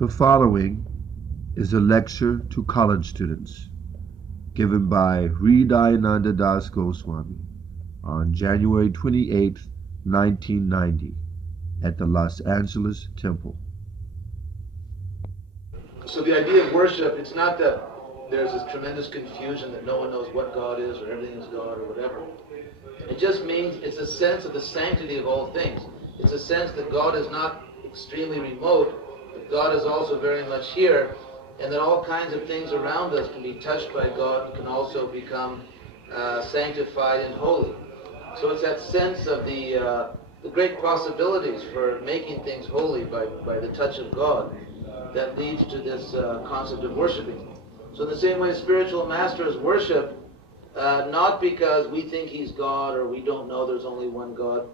The following is a lecture to college students given by Hridayananda Das Goswami on January 28, 1990 at the Los Angeles Temple. So the idea of worship, it's not that there's this tremendous confusion that no one knows what God is or everything is God or whatever. It just means it's a sense of the sanctity of all things. It's a sense that God is not extremely remote, but God is also very much here, and that all kinds of things around us can be touched by God and can also become sanctified and holy. So it's that sense of the great possibilities for making things holy by the touch of God that leads to this concept of worshiping. So in the same way, spiritual masters worship not because we think he's God or we don't know there's only one God.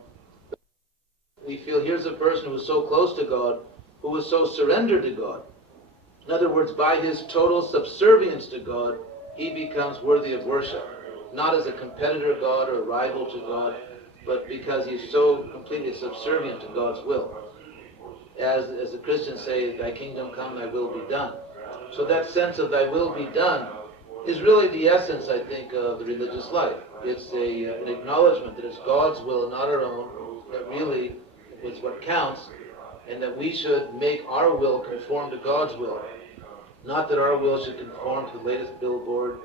We feel here's a person who was so close to God, who was so surrendered to God. In other words, by his total subservience to God, he becomes worthy of worship. Not as a competitor God or a rival to God, but because he's so completely subservient to God's will. As the Christians say, thy kingdom come, thy will be done. So that sense of thy will be done is really the essence, I think, of the religious life. It's an acknowledgement that it's God's will and not our own, that really is what counts, and that we should make our will conform to God's will. Not that our will should conform to the latest billboard,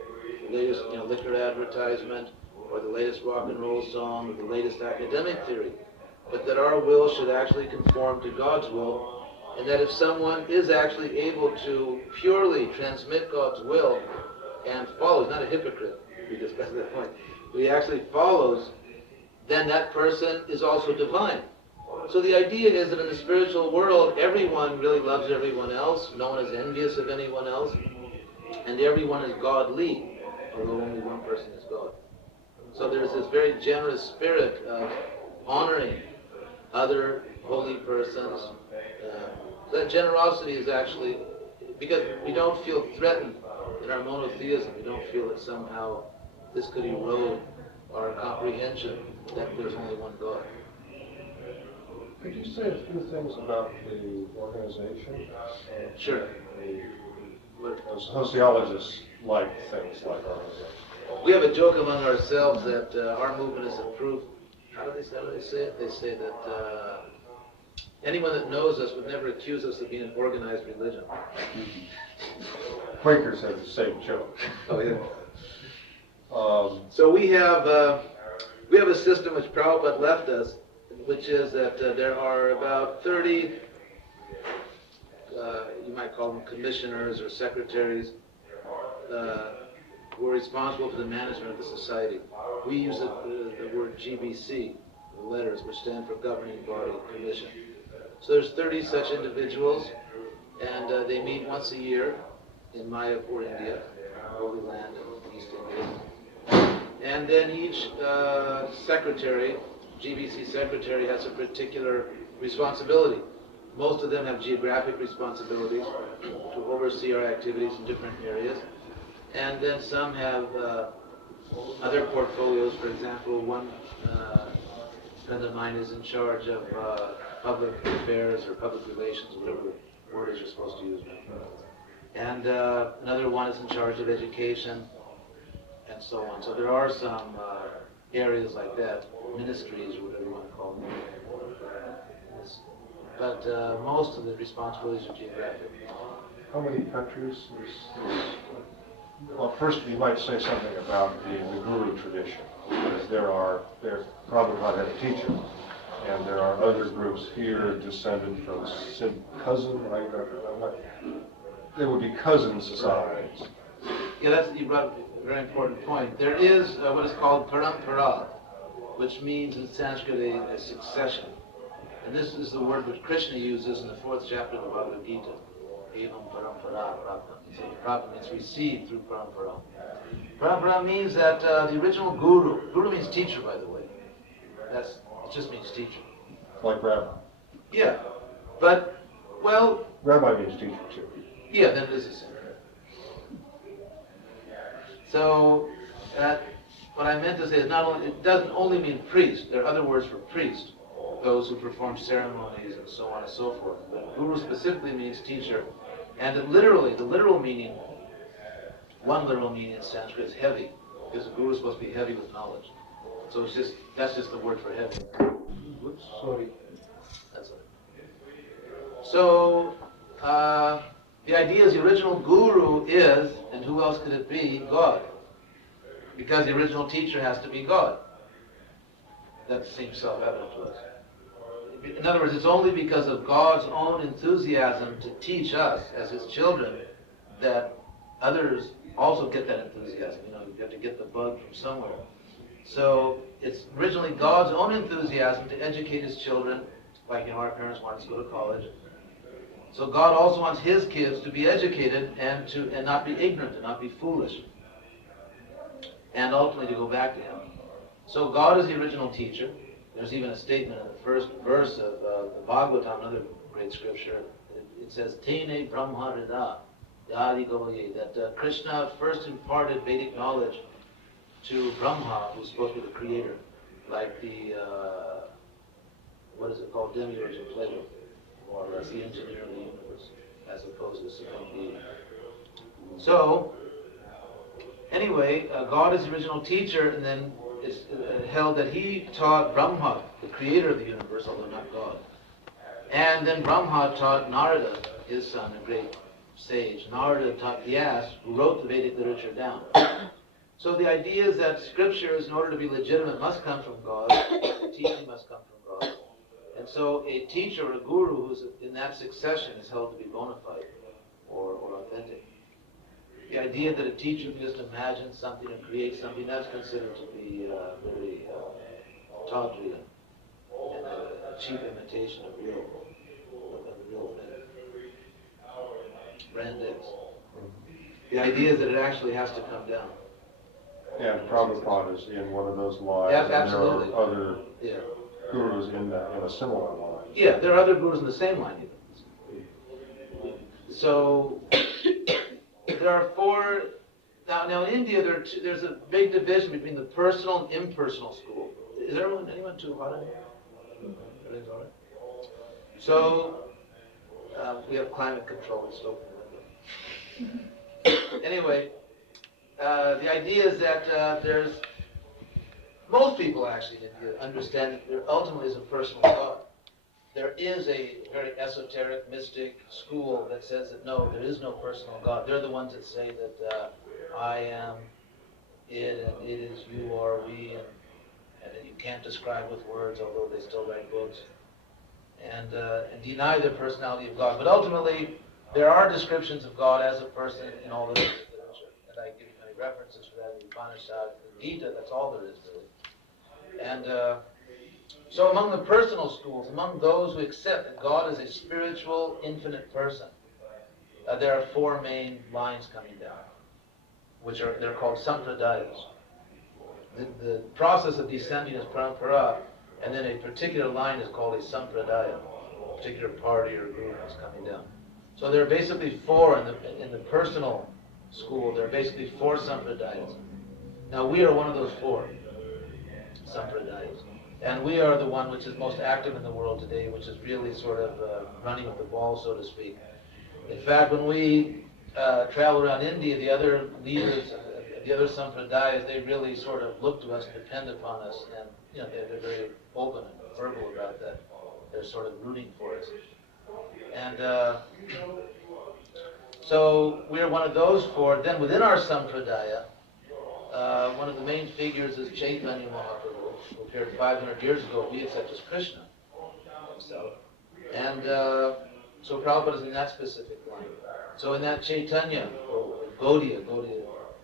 the latest liquor advertisement, or the latest rock and roll song, or the latest academic theory, but that our will should actually conform to God's will, and that if someone is actually able to purely transmit God's will and follows, not a hypocrite, because that's the point, if he actually follows, then that person is also divine. So the idea is that in the spiritual world, everyone really loves everyone else, no one is envious of anyone else, and everyone is godly, although only one person is God. So there's this very generous spirit of honoring other holy persons. That generosity is actually, because we don't feel threatened in our monotheism, we don't feel that somehow this could erode our comprehension that there's only one God. Could you say a few things about the organization? Sure. Sociologists like things like organization. We have a joke among ourselves that our movement is a proof. How do they say it? They say that anyone that knows us would never accuse us of being an organized religion. Quakers have the same joke. Oh yeah. So we have a system which Prabhupada left us, which is that there are about 30, you might call them commissioners or secretaries, who are responsible for the management of the society. We use the word GBC, the letters, which stand for Governing Body Commission. So there's 30 such individuals, and they meet once a year in Mayapur, India, Holy Land in East India. And then each secretary, GBC secretary, has a particular responsibility. Most of them have geographic responsibilities to oversee our activities in different areas. And then some have other portfolios. For example, one friend of mine is in charge of public affairs or public relations, whatever word is you're supposed to use. And another one is in charge of education, and so on. So there are some areas like that, ministries or whatever you want to call them. But most of the responsibilities are geographic. How many countries well, first you might say something about the Guru tradition, because there Prabhupada had a teacher, and there are other groups here descended from cousin, right? They would be cousin societies. Yeah, you brought up a very important point. There is what is called parampara, which means in Sanskrit a succession. And this is the word which Krishna uses in the 4th chapter of the Bhagavad Gita. Evam parampara prapta. So prapta means received through parampara. Parampara means that the original guru means teacher, by the way. It just means teacher. Like rabbi. Yeah, but, well... Rabbi means teacher, too. Yeah, then it is the same. So, what I meant to say is it doesn't only mean priest. There are other words for priest. those who perform ceremonies and so on and so forth. But guru specifically means teacher. And it literally, the literal meaning, one literal meaning in Sanskrit is heavy, because a guru is supposed to be heavy with knowledge. So it's just, that's just the word for heavy. Whoops, sorry. That's it. So, the idea is the original guru is, and who else could it be? God. Because the original teacher has to be God. That seems self-evident to us. In other words, it's only because of God's own enthusiasm to teach us as His children that others also get that enthusiasm. You know, you have to get the bug from somewhere. So it's originally God's own enthusiasm to educate His children, like, you know, our parents wanted us to go to college. So God also wants His kids to be educated and not be ignorant and not be foolish, and ultimately to go back to Him. So God is the original teacher. There's even a statement in the first verse of the Bhagavatam, another great scripture. It says, Tene Brahma Rida, that Krishna first imparted Vedic knowledge to Brahma, who's supposed to be the creator, like the, what is it called, demiurge of Plato, more or less the engineer of the universe, as opposed to the supreme being. So, anyway, God is the original teacher, and then it's held that He taught Brahma, the creator of the universe, although not God. And then Brahma taught Narada, his son, a great sage. Narada taught Vyas, who wrote the Vedic literature down. So the idea is that scriptures, in order to be legitimate, must come from God. Teaching must come from God. And so a teacher or a guru who's in that succession is held to be bona fide or authentic. The idea that a teacher can just imagine something and create something, that's considered to be very tawdry and a cheap imitation of the real thing. Brand X. The idea is that it actually has to come down. And Prabhupada is in one of those lines. Yeah, absolutely. And there are other gurus in a similar line. Yeah, there are other gurus in the same line even. So there are four. Now in India, there's a big division between the personal and impersonal school. Is anyone too hot in here? Everything's all right. So we have climate control. It's open window. Anyway, the idea is that there's most people actually in India understand that there ultimately is a personal God. There is a very esoteric, mystic school that says that no, there is no personal God. They're the ones that say that I am it, and it is you or we, and that you can't describe with words, although they still write books, and deny the personality of God. But ultimately, there are descriptions of God as a person in all the literature, and I give you many references for that in the Upanishad, the Gita. That's all there is really, and. So among the personal schools, among those who accept that God is a spiritual, infinite person, there are four main lines coming down, they're called sampradayas. The process of descending is parampara, and then a particular line is called a sampradaya, a particular party or group is coming down. So there are basically four in the personal school. There are basically four sampradayas. Now we are one of those four sampradayas. And we are the one which is most active in the world today, which is really sort of running with the ball, so to speak. In fact, when we travel around India, the other leaders, the other sampradayas, they really sort of look to us, depend upon us, and you know they're very open and verbal about that. They're sort of rooting for us. And so we're one of those four. Then within our sampradaya, one of the main figures is Chaitanya Mahaprabhu, who appeared 500 years ago, we accept as Krishna himself. And so Prabhupada is in that specific line. So in that Chaitanya, or Gaudiya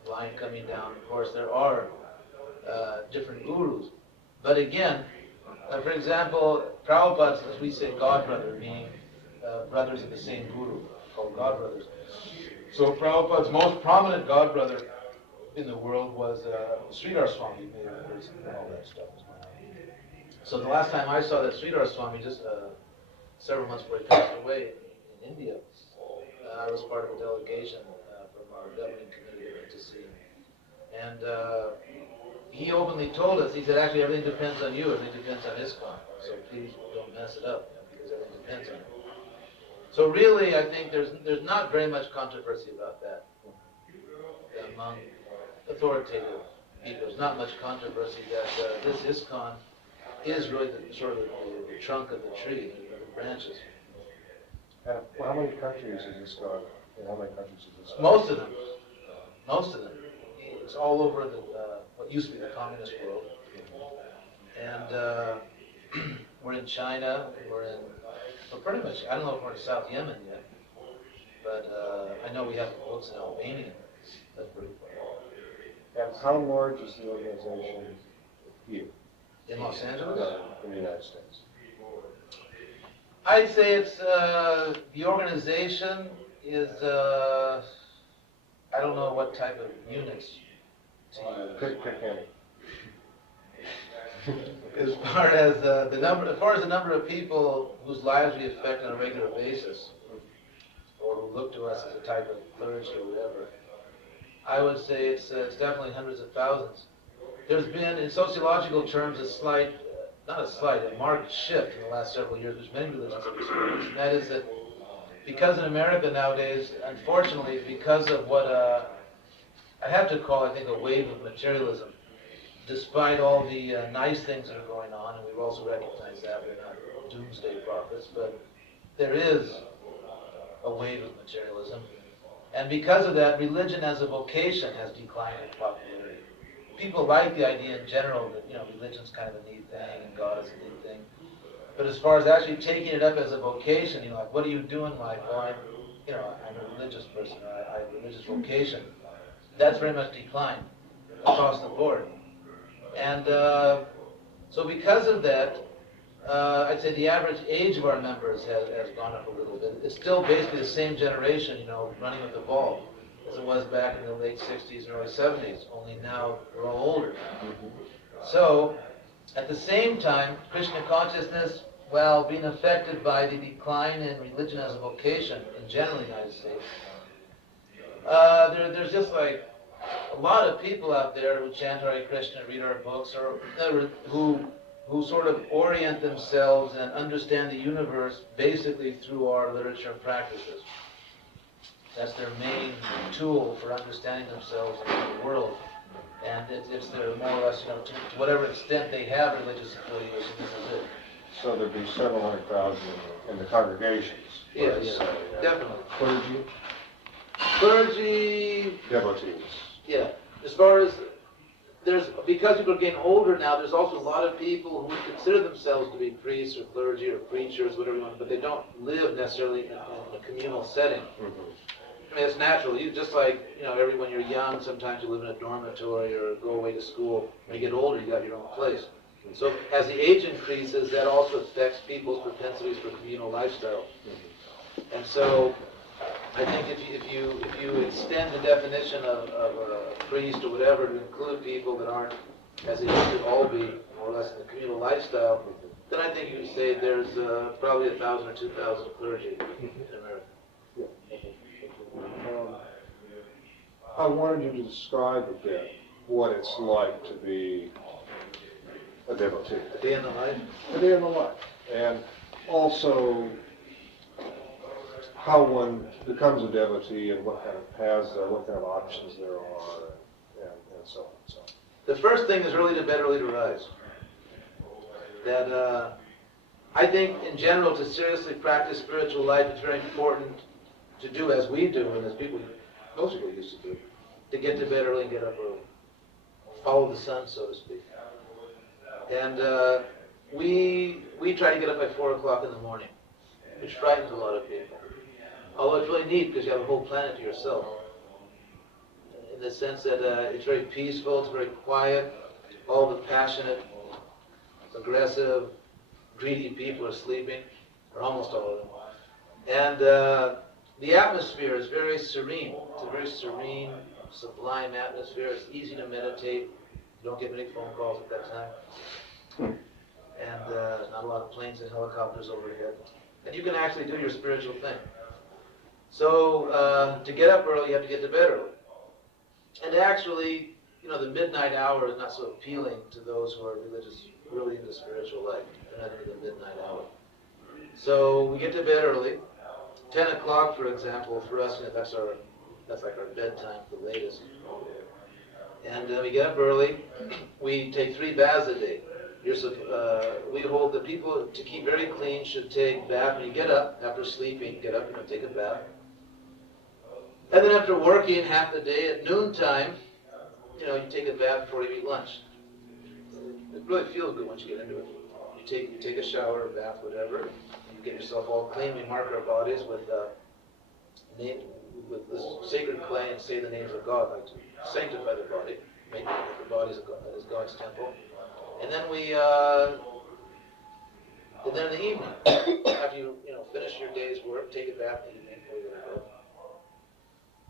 line coming down, of course, there are different gurus. But again, for example, Prabhupada, as we say, God brother, meaning brothers of the same guru, called God brothers. So Prabhupada's most prominent God brother in the world was Sridhar Swami. You may have heard some all that stuff as well. So the last time I saw that Sridhar Swami, just several months before he passed away in India, I was part of a delegation from our governing committee that went to see him. And he openly told us, he said, actually everything depends on you, everything depends on ISKCON. So please don't mess it up, because everything depends on it. So really, I think there's not very much controversy about that among authoritative people. There's not much controversy that this ISKCON is really sort of the trunk of the tree, the branches. And how many countries is this gone? In how many countries is this gone? Most of them. Most of them. It's all over what used to be the communist world. And we're in China, we're pretty much, I don't know if we're in South Yemen yet, but I know we have books in Albania. That's pretty far. And how large is the organization here? In Los Angeles? In the United States. I'd say it's, the organization is, I don't know what type of units to use. Pick any. As far as the number of people whose lives we affect on a regular basis, or who look to us as a type of clergy or whatever, I would say it's definitely hundreds of thousands. There's been, in sociological terms, a marked shift in the last several years, which many religions have experienced, and that is that because in America nowadays, unfortunately, because of what I have to call, I think, a wave of materialism, despite all the nice things that are going on, and we've also recognized that we're not doomsday prophets, but there is a wave of materialism. And because of that, religion as a vocation has declined in popularity. People like the idea in general that, religion's kind of a neat thing and God is a neat thing. But as far as actually taking it up as a vocation, like, what are you doing in life? Well, I'm a religious person, or I have a religious vocation. That's very much declined across the board. And so because of that, I'd say the average age of our members has gone up a little bit. It's still basically the same generation, running with the ball, as it was back in the late 60s and early 70s, only now we're all older. So, at the same time, Krishna consciousness, while being affected by the decline in religion as a vocation in general in the United States, there's just like a lot of people out there who chant Hare Krishna, read our books, or who sort of orient themselves and understand the universe basically through our literature and practices. That's their main tool for understanding themselves and the world. And it's their more or less, to whatever extent they have religious affiliation, this is it. So there'd be several hundred thousand in the congregations. Yes, definitely. Clergy? Clergy, Devotees. yeah. As far as because people are getting older now, there's also a lot of people who would consider themselves to be priests or clergy or preachers, whatever you want, but they don't live necessarily in a communal setting. Mm-hmm. I mean, it's natural. You just like, when you're young, sometimes you live in a dormitory or go away to school. When you get older, you got your own place. So as the age increases, that also affects people's propensities for communal lifestyle. Mm-hmm. And so I think if you extend the definition of a priest or whatever to include people that aren't, as they should all be, more or less in the communal lifestyle, then I think you could say there's probably 1,000 or 2,000 clergy in America. I wanted you to describe a bit what it's like to be a devotee. A day in the life? A day in the life. And also how one becomes a devotee and what kind of paths there are, what kind of options there are, and so on and so on. The first thing is really to bed early to rise. That I think in general to seriously practice spiritual life, it's very important to do as we do and as most people used to do, to get to bed early and get up early. Follow the sun, so to speak. And we try to get up by 4 o'clock in the morning, which frightens a lot of people. Although it's really neat because you have a whole planet to yourself. In the sense that it's very peaceful, it's very quiet. All the passionate, aggressive, greedy people are sleeping, or almost all of them. And the atmosphere is very serene. It's a very serene, sublime atmosphere. It's easy to meditate. You don't get many phone calls at that time. And not a lot of planes and helicopters overhead. And you can actually do your spiritual thing. So to get up early, you have to get to bed early. And actually, the midnight hour is not so appealing to those who are religious, really into spiritual life. They're not into the midnight hour. So we get to bed early. 10 o'clock, for example, for us, that's like our bedtime, the latest. And we get up early. We take 3 baths a day. We hold the people to keep very clean should take bath when you get up after sleeping. Get up, take a bath. And then after working half the day at noontime, you take a bath before you eat lunch. It really feels good once you get into it. You take a shower, a bath, whatever. You get yourself all clean. We mark our bodies with this sacred clay and say the names of God, like to sanctify the body, make the body as God's temple. And then and then in the evening, after you finish your day's work, take a bath in the evening before you go to bed.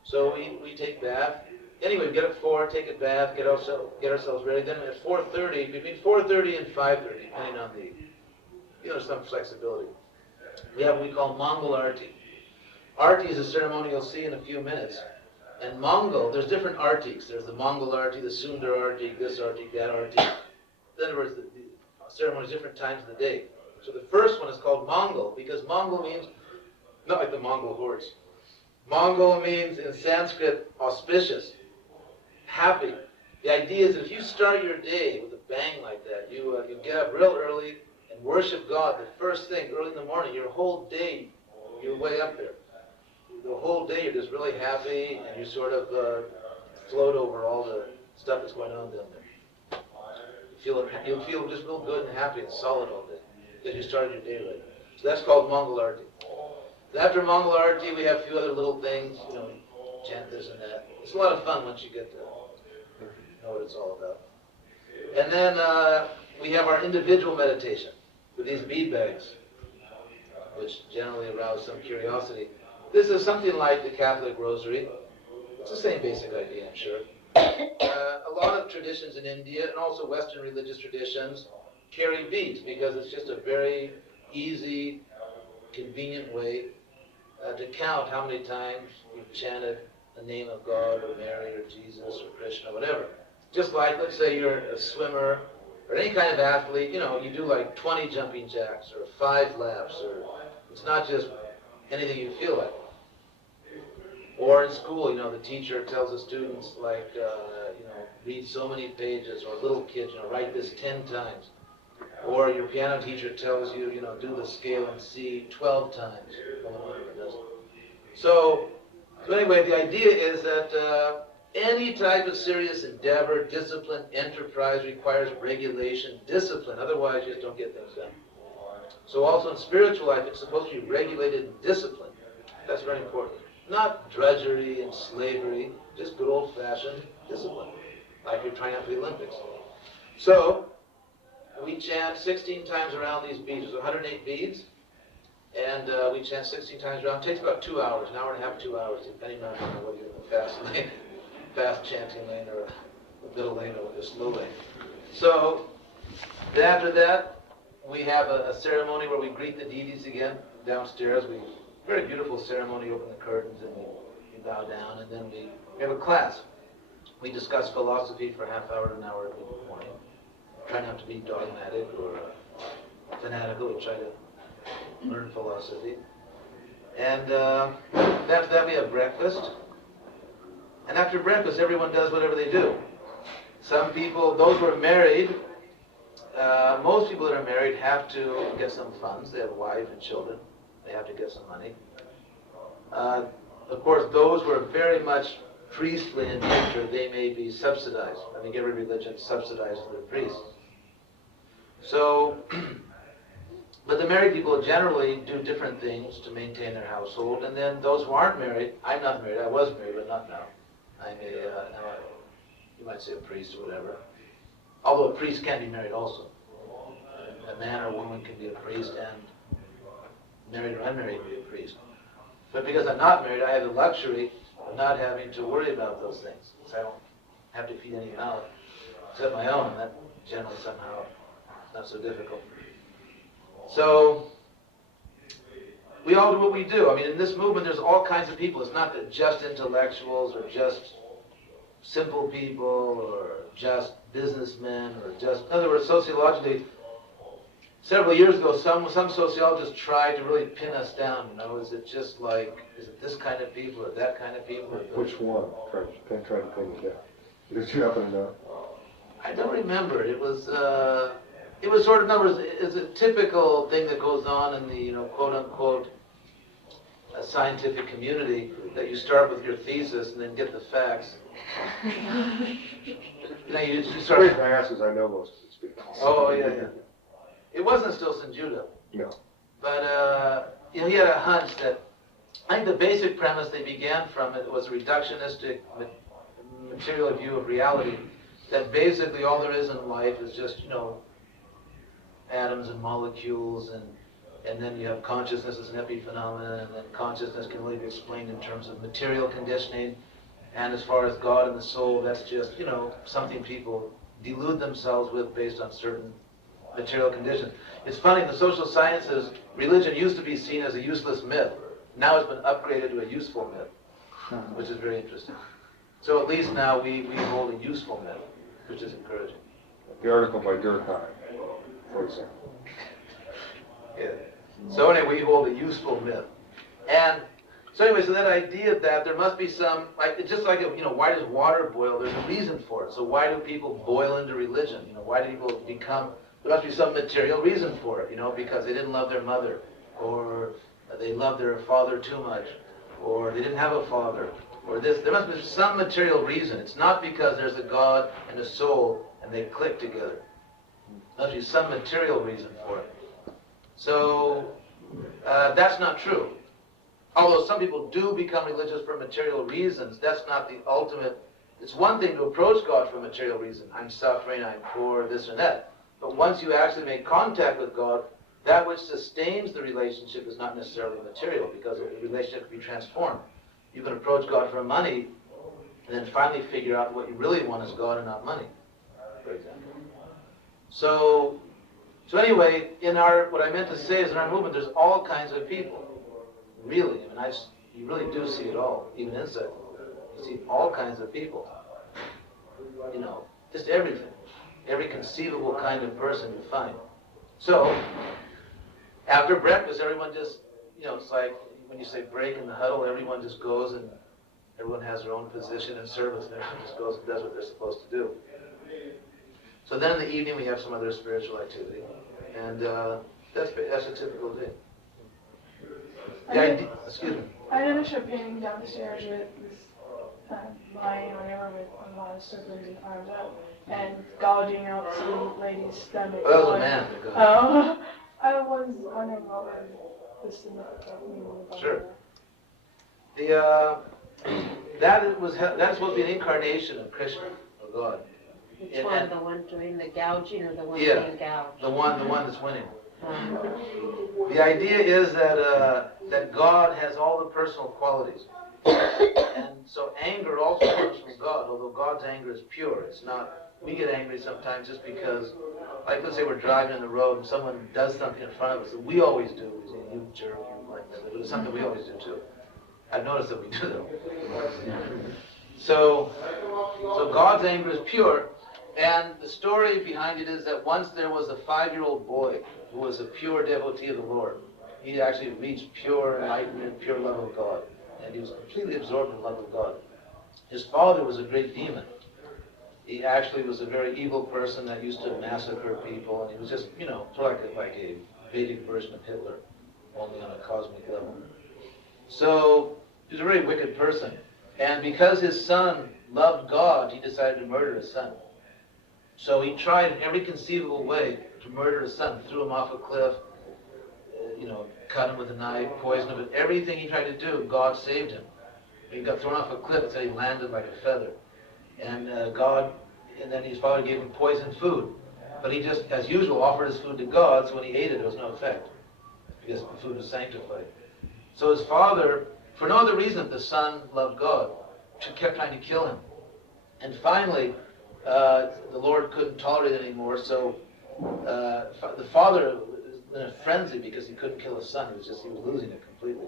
So we take bath. Anyway, we get up at 4, take a bath, get ourselves ready. Then at 4:30, between 4:30 and 5:30, depending on some flexibility, we have what we call Mongol Arti. Arti is a ceremony you'll see in a few minutes. And Mongol, there's different artis. There's the Mongol Arti, the Sundar Arti, this Arti, that Arti. In other words, the ceremony is different times of the day. So the first one is called Mongol, because Mongol means, not like the Mongol horse. Mongol means, in Sanskrit, auspicious, happy. The idea is that if you start your day with a bang like that, you get up real early and worship God the first thing, early in the morning, your whole day, you're way up there. The whole day you're just really happy and you sort of float over all the stuff that's going on down there. You'll feel just real good and happy and solid all day because you started your day right. So that's called Mongol Arti. After Mongol Arti, we have a few other little things, chant this and that. It's a lot of fun once you get to know what it's all about. And then we have our individual meditation with these bead bags, which generally arouse some curiosity. This is something like the Catholic Rosary. It's the same basic idea, I'm sure. A lot of traditions in India and also Western religious traditions carry beads because it's just a very easy, convenient way to count how many times you've chanted the name of God or Mary or Jesus or Krishna or whatever. Just like, let's say you're a swimmer or any kind of athlete, you do like 20 jumping jacks or 5 laps, or it's not just anything you feel like. Or in school, the teacher tells the students, like, read so many pages, or little kids, write this 10 times. Or your piano teacher tells you, do the scale in C 12 times. So anyway, the idea is that any type of serious endeavor, discipline, enterprise requires regulation, discipline. Otherwise, you just don't get things done. So also in spiritual life, it's supposed to be regulated and disciplined. That's very important. Not drudgery and slavery, just good old-fashioned discipline, like you're trying out for the Olympics. So we chant 16 times around these beads. There's 108 beads, and we chant 16 times around. It takes about 2 hours, an hour and a half, 2 hours, depending on whether you're in the fast lane, fast chanting lane, or the middle lane, or the slow lane. So after that, we have a ceremony where we greet the deities again downstairs. Very beautiful ceremony, open the curtains and we bow down, and then we have a class. We discuss philosophy for a half hour to an hour every morning. Try not to be dogmatic or fanatical. We try to learn philosophy. And after that we have breakfast. And after breakfast, everyone does whatever they do. Some people, those who are married, most people that are married have to get some funds. They have a wife and children. They have to get some money. Of course, those who are very much priestly in nature, they may be subsidized. I think every religion subsidizes their priests. So, but the married people generally do different things to maintain their household. And then those who aren't married, I'm not married, I was married, but not now. I'm you might say a priest or whatever. Although a priest can be married also. A man or woman can be a priest, and married or unmarried, be a priest. But because I'm not married, I have the luxury of not having to worry about those things. So I don't have to feed anyone out except my own, and that generally somehow is not so difficult. So we all do what we do. I mean, in this movement, there's all kinds of people. It's not that just intellectuals or just simple people or just businessmen or just, in other words, sociologically, several years ago, some sociologists tried to really pin us down. Is it just like, is it this kind of people or that kind of people? Which one? Try to pin it down. Did you happen to know? I don't remember. It was sort of, in other words, it's a typical thing that goes on in the, quote unquote, scientific community, that you start with your thesis and then get the facts. You start. The reason I ask is I know most of these people. Oh, yeah. It wasn't still St. Judah. No. But, he had a hunch that, I think the basic premise they began from it was a reductionistic material view of reality, that basically all there is in life is just, atoms and molecules, and then you have consciousness as an epiphenomenon, and then consciousness can really be explained in terms of material conditioning, and as far as God and the soul, that's just, something people delude themselves with based on certain material conditions. It's funny, in the social sciences, religion used to be seen as a useless myth. Now it's been upgraded to a useful myth, which is very interesting. So at least now we hold a useful myth, which is encouraging. The article by Durkheim, for example. Yeah. So anyway, we hold a useful myth. And so anyway, so that idea that there must be some, just like, why does water boil? There's a reason for it. So why do people boil into religion? Why do people become, there must be some material reason for it, because they didn't love their mother, or they loved their father too much, or they didn't have a father, or this. There must be some material reason. It's not because there's a God and a soul and they click together. There must be some material reason for it. So that's not true. Although some people do become religious for material reasons, that's not the ultimate. It's one thing to approach God for material reason. I'm suffering, I'm poor, this and that. But once you actually make contact with God, that which sustains the relationship is not necessarily material, because the relationship can be transformed. You can approach God for money, and then finally figure out what you really want is God and not money, for example. So anyway, what I meant to say is in our movement, there's all kinds of people. Really, you really do see it all, even inside. You see all kinds of people. Just everything. Every conceivable kind of person you find. So, after breakfast, everyone just, it's like when you say break in the huddle, everyone just goes and everyone has their own position and service, and everyone just goes and does what they're supposed to do. So then in the evening, we have some other spiritual activity. And that's a typical day. Excuse me. I noticed a painting downstairs with this lion or whatever with a lot of circles and arms up and gouging out some lady's stomach. Oh, that was a man. Oh, I was wondering what was the significant meaning about Sure. that. That's supposed to be an incarnation of Krishna, of God. Which one? The one doing the gouging or the one Yeah, being gouged? the one that's winning. The idea is that God has all the personal qualities. And so anger also comes from God, although God's anger is pure. It's not, we get angry sometimes just because, like let's say we're driving on the road and someone does something in front of us that we always do. We say, you jerk, you like that. But it's something we always do too. I've noticed that we do that. So God's anger is pure. And the story behind it is that once there was a 5-year-old boy who was a pure devotee of the Lord. He actually reached pure enlightenment, pure love of God. And he was completely absorbed in the love of God. His father was a great demon. He actually was a very evil person that used to massacre people. And he was just, sort of like a Vedic version of Hitler, only on a cosmic level. So he was a very wicked person. And because his son loved God, he decided to murder his son. So he tried in every conceivable way to murder his son, threw him off a cliff, cut him with a knife, poisoned him. Everything he tried to do, God saved him. He got thrown off a cliff and said he landed like a feather. And then his father gave him poisoned food. But he just, as usual, offered his food to God, so when he ate it, there was no effect, because the food was sanctified. So his father, for no other reason that the son loved God, kept trying to kill him. And finally, the Lord couldn't tolerate it anymore, so the father was in a frenzy because he couldn't kill his son. He was losing it completely.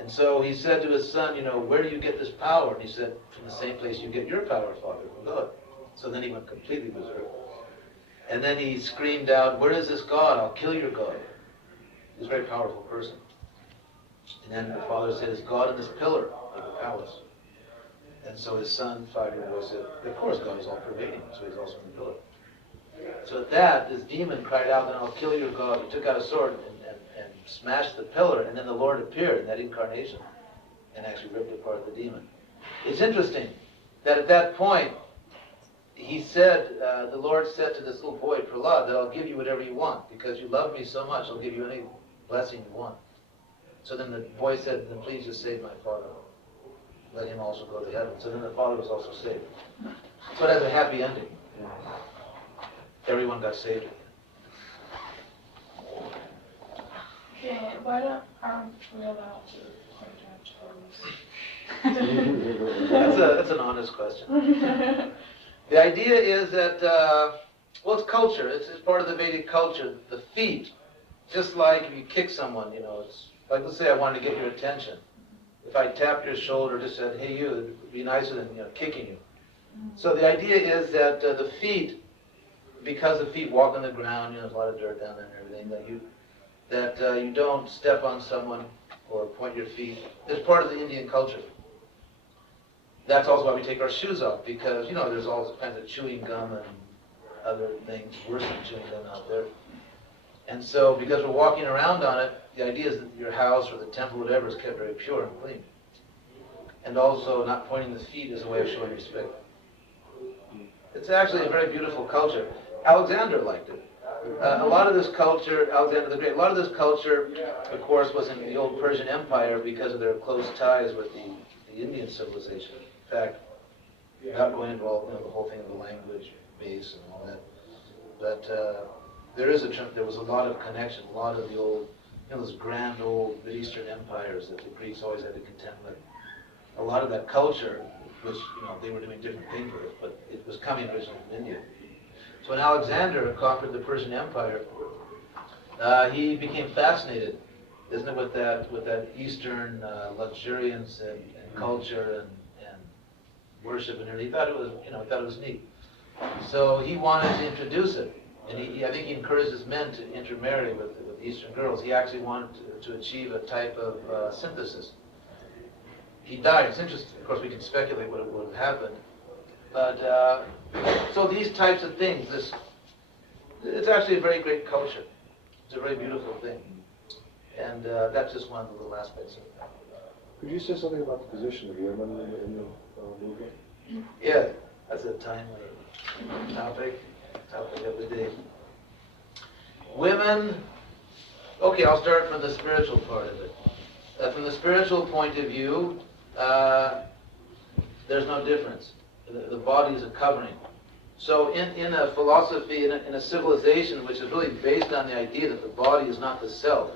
And so he said to his son, where do you get this power? And he said, from the same place you get your power, Father, from God. So then he went completely berserk. And then he screamed out, where is this God? I'll kill your God. He was a very powerful person. And then the father said, is God in this pillar of the palace? And so his son, 5-year-old boy, said, of course God is all pervading, so he's also in the pillar. So at that, this demon cried out, then I'll kill your God. He took out a sword and smashed the pillar, and then the Lord appeared in that incarnation and actually ripped apart the demon. It's interesting that at that point, he said, the Lord said to this little boy, Prahlad, that I'll give you whatever you want, because you love me so much, I'll give you any blessing you want. So then the boy said, then please just save my father. Let him also go to heaven. So then the father was also saved. So it has a happy ending. Everyone got saved again. Okay, why don't we allow to point out That's an honest question. The idea is that, it's culture. It's part of the Vedic culture. The feet, just like if you kick someone, it's like, let's say I wanted to get your attention. If I tapped your shoulder, just said, hey you, it would be nicer than kicking you. So the idea is that the feet, because the feet walk on the ground, there's a lot of dirt down there and everything, that you don't step on someone or point your feet. It's part of the Indian culture. That's also why we take our shoes off, because, there's all kinds of chewing gum and other things worse than chewing gum out there. And so, because we're walking around on it, the idea is that your house or the temple, whatever, is kept very pure and clean. And also, not pointing the feet is a way of showing respect. It's actually a very beautiful culture. Alexander liked it. A lot of this culture, Alexander the Great, a lot of this culture, of course, was in the old Persian Empire because of their close ties with the Indian civilization. In fact, without going into all, the whole thing of the language base and all that, but there was a lot of connection, a lot of the old, those grand old Mid-Eastern empires that the Greeks always had to contend with. A lot of that culture, which, they were doing different things with it, but it was coming originally from India. So when Alexander conquered the Persian Empire, he became fascinated, isn't it, with that Eastern luxuriance and culture and worship and everything. He thought it was neat. So he wanted to introduce it, and I think he encouraged his men to intermarry with Eastern girls. He actually wanted to achieve a type of synthesis. He died. It's interesting. Of course, we can speculate what would have happened. But so these types of things, it's actually a very great culture. It's a very beautiful thing, and that's just one of the little aspects of it. Could you say something about the position of women in the movement? Yeah, that's a timely topic of the day. Women. Okay, I'll start from the spiritual part of it. From the spiritual point of view, there's no difference. The body is a covering. So in a philosophy, in a civilization which is really based on the idea that the body is not the self,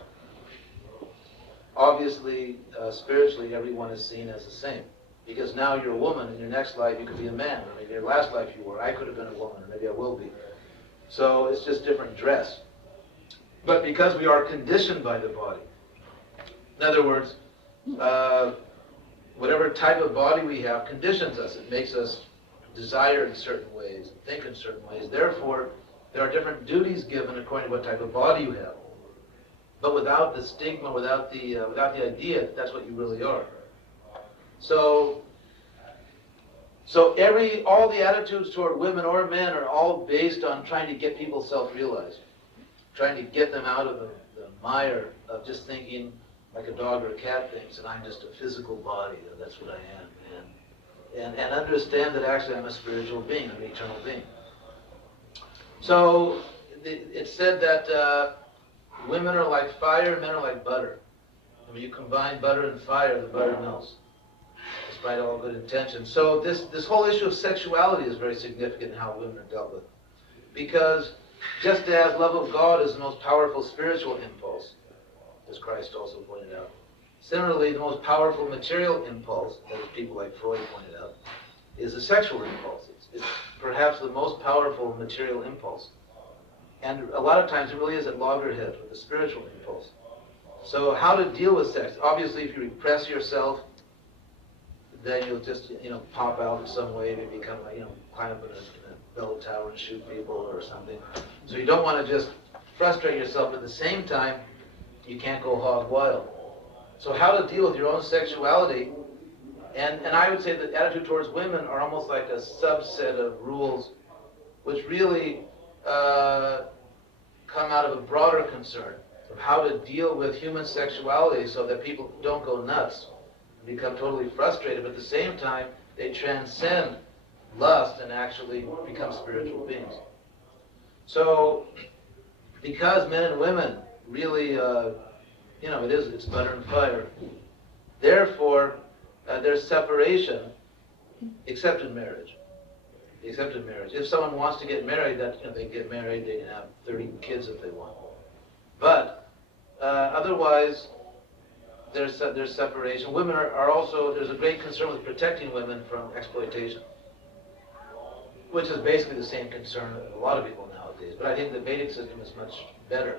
obviously, spiritually, everyone is seen as the same. Because now you're a woman, in your next life you could be a man, or maybe your last life you were. I could have been a woman, or maybe I will be. So it's just different dress. But because we are conditioned by the body, in other words, whatever type of body we have conditions us. It makes us desire in certain ways, think in certain ways. Therefore, there are different duties given according to what type of body you have. But without the stigma, without the idea that that's what you really are. So all the attitudes toward women or men are all based on trying to get people self-realized, trying to get them out of the mire of just thinking like a dog or a cat thinks, and I'm just a physical body, and that's what I am, and understand that actually I'm a spiritual being, I'm an eternal being. So it's said that women are like fire, men are like butter. When you combine butter and fire, the butter melts, despite all good intentions. So this whole issue of sexuality is very significant in how women are dealt with. Because just as love of God is the most powerful spiritual impulse, as Christ also pointed out, similarly the most powerful material impulse, as people like Freud pointed out, is a sexual impulse. It's perhaps the most powerful material impulse. And a lot of times it really is at loggerheads with the spiritual impulse. So how to deal with sex? Obviously, if you repress yourself, then you'll just, pop out in some way to become, climb up in a bell tower and shoot people or something. So you don't want to just frustrate yourself, but at the same time, you can't go hog wild. So how to deal with your own sexuality, and I would say that attitude towards women are almost like a subset of rules which really come out of a broader concern of how to deal with human sexuality so that people don't go nuts and become totally frustrated, but at the same time they transcend lust and actually become spiritual beings. So because men and women really, it's butter and fire, therefore there's separation except in marriage. Except in marriage. If someone wants to get married, they get married, they can have 30 kids if they want. But otherwise, there's separation. Women are also, there's a great concern with protecting women from exploitation, which is basically the same concern of a lot of people nowadays. But I think the Vedic system is much better.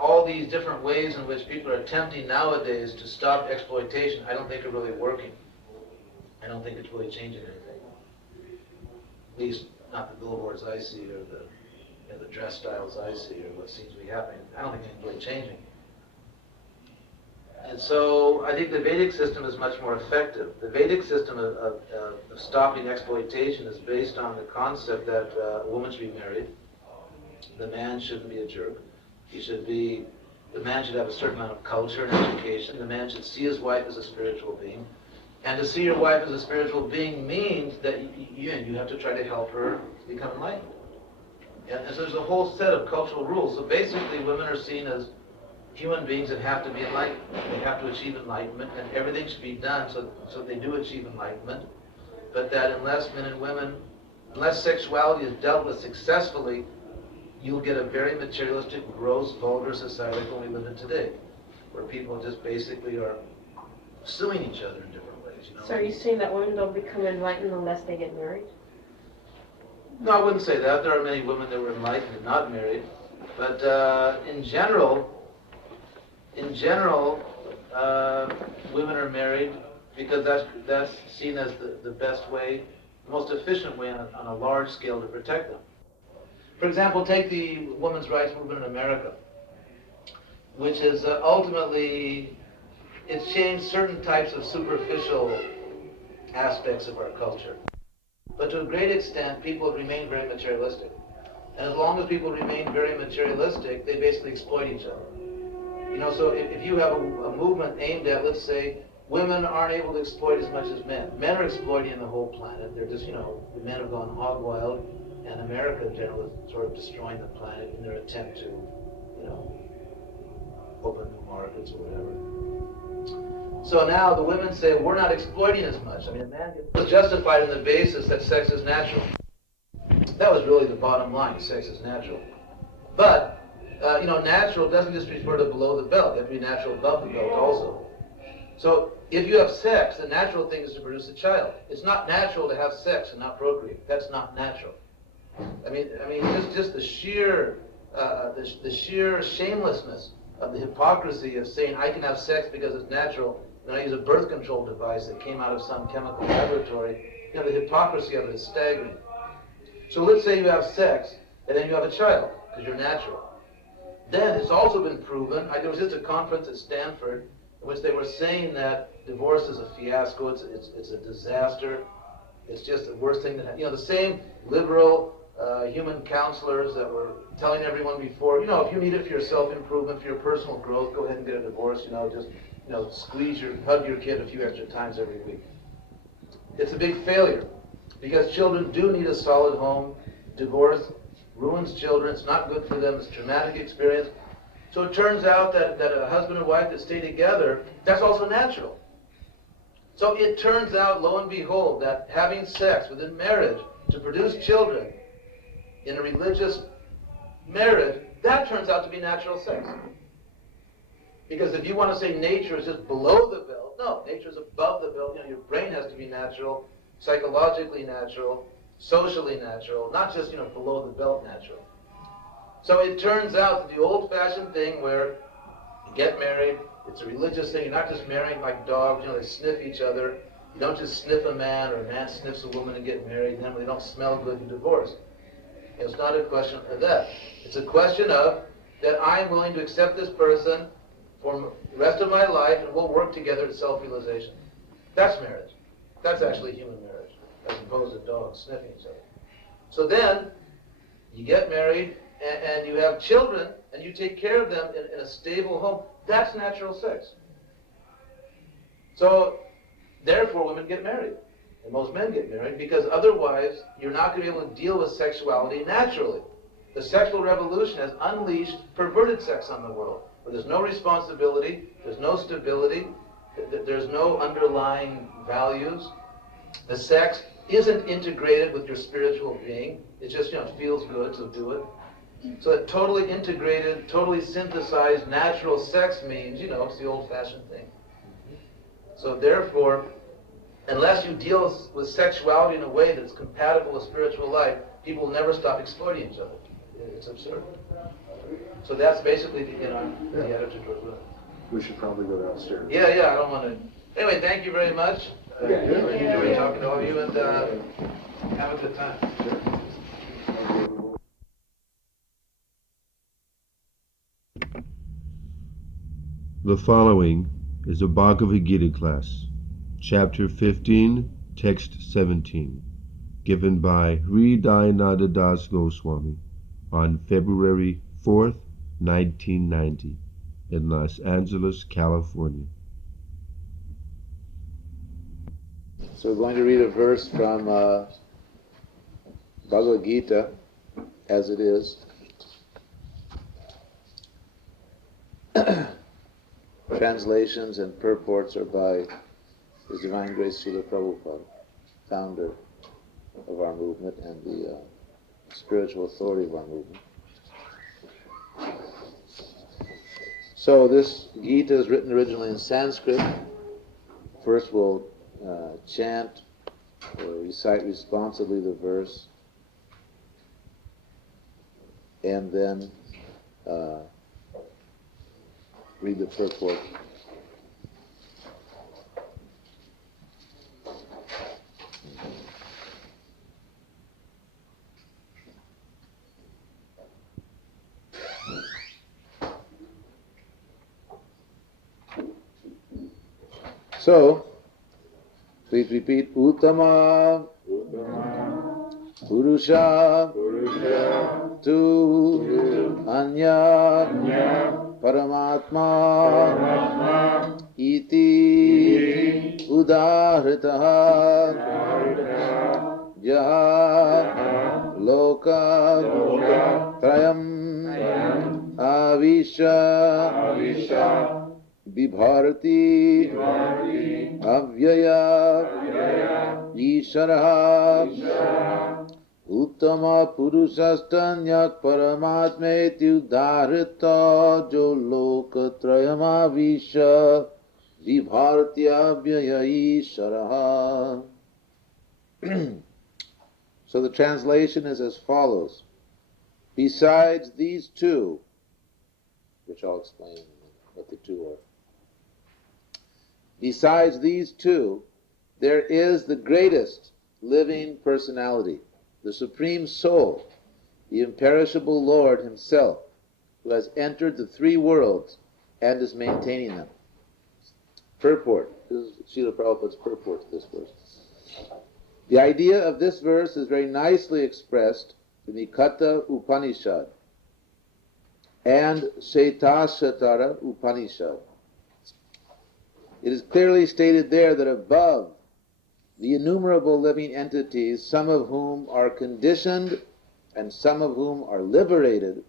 All these different ways in which people are attempting nowadays to stop exploitation, I don't think are really working. I don't think it's really changing anything. At least not the billboards I see or the dress styles I see or what seems to be happening. I don't think it's really changing. And so I think the Vedic system is much more effective. The Vedic system of stopping exploitation is based on the concept that a woman should be married. The man shouldn't be a jerk. The man should have a certain amount of culture and education. The man should see his wife as a spiritual being. And to see your wife as a spiritual being means that you have to try to help her become enlightened. And so there's a whole set of cultural rules. So basically women are seen as human beings that have to be enlightened. They have to achieve enlightenment, and everything should be done so they do achieve enlightenment. But that unless men and women, unless sexuality is dealt with successfully, you'll get a very materialistic, gross, vulgar society like we live in today, where people just basically are suing each other in different ways. So are you saying that women don't become enlightened unless they get married? No, I wouldn't say that. There are many women that were enlightened and not married. But in general, women are married because that's seen as the best way, the most efficient way on a large scale to protect them. For example, take the women's rights movement in America, which is ultimately, it's changed certain types of superficial aspects of our culture. But to a great extent, people remain very materialistic. And as long as people remain very materialistic, they basically exploit each other. So if you have a movement aimed at, let's say, women aren't able to exploit as much as men. Men are exploiting the whole planet. They're just, the men have gone hog wild, and America in general is sort of destroying the planet in their attempt to, open new markets or whatever. So now the women say, we're not exploiting as much. I mean, a man was justified on the basis that sex is natural. That was really the bottom line, sex is natural. But, natural doesn't just refer to below the belt. You have to be natural above the belt also. So if you have sex, the natural thing is to produce a child. It's not natural to have sex and not procreate. That's not natural. I mean, just the sheer shamelessness of the hypocrisy of saying I can have sex because it's natural, and I use a birth control device that came out of some chemical laboratory. The hypocrisy of it is staggering. So let's say you have sex, and then you have a child, because you're natural. Then it's also been proven, there was just a conference at Stanford in which they were saying that divorce is a fiasco, it's a disaster, it's just the worst thing that happened. The same liberal human counselors that were telling everyone before, if you need it for your self-improvement, for your personal growth, go ahead and get a divorce, hug your kid a few extra times every week. It's a big failure, because children do need a solid home. Divorce ruins children, it's not good for them, it's a traumatic experience. So it turns out that a husband and wife that stay together, that's also natural. So it turns out, lo and behold, that having sex within marriage to produce children in a religious marriage, that turns out to be natural sex. Because if you want to say nature is just below the belt, no, nature is above the belt. Your brain has to be natural, psychologically natural, socially natural, not just below the belt natural. So it turns out that the old-fashioned thing where get married. It's a religious thing. You're not just marrying like dogs, they sniff each other. You don't just sniff a man or a man sniffs a woman and get married, and then when they don't smell good, you divorce. It's not a question of that. It's a question of that I'm willing to accept this person for the rest of my life, and we'll work together at self-realization. That's marriage. That's actually human marriage, as opposed to dogs sniffing each other. So then, you get married, and you have children, and you take care of them in a stable home. That's natural sex. So, therefore, women get married. And most men get married, because otherwise, you're not going to be able to deal with sexuality naturally. The sexual revolution has unleashed perverted sex on the world, where there's no responsibility, there's no stability, there's no underlying values. The sex isn't integrated with your spiritual being. It just, it feels good, so do it. So a totally integrated, totally synthesized natural sex means, it's the old-fashioned thing. So therefore, unless you deal with sexuality in a way that's compatible with spiritual life, people will never stop exploiting each other. It's absurd. So that's basically the attitude towards women. We should probably go downstairs. Yeah, I don't want to. Anyway, thank you very much. Thank you. Enjoyed talking to all of you, and have a good time. The following is a Bhagavad Gita class, Chapter 15, Text 17, given by H.D. Goswami on February 4th, 1990, in Los Angeles, California. So we're going to read a verse from Bhagavad Gita, as it is. Translations and purports are by His Divine Grace Srila Prabhupada, founder of our movement and the spiritual authority of our movement. So this Gita is written originally in Sanskrit. First we'll chant or recite responsibly the verse, and then read the purport. So, please repeat, Uttama, Purusha, Tu, Anya, Paramatma, Iti, Udahritaha, Jaha, Loka, Trayam, Avisha, Vibharati, Avyaya, Isharaha, Uttama Purushastanyak Paramatmeti Udharita Jo Lokatrayamavisha Vibharati Avyaya Isharaha. So the translation is as follows. Besides these two, which I'll explain what the two are. Besides these two, there is the greatest living personality, the Supreme Soul, the imperishable Lord Himself, who has entered the three worlds and is maintaining them. Purport. This is Srila Prabhupada's purport to this verse. The idea of this verse is very nicely expressed in the Katha Upanishad and Shetashatara Upanishad. It is clearly stated there that above the innumerable living entities, some of whom are conditioned and some of whom are liberated,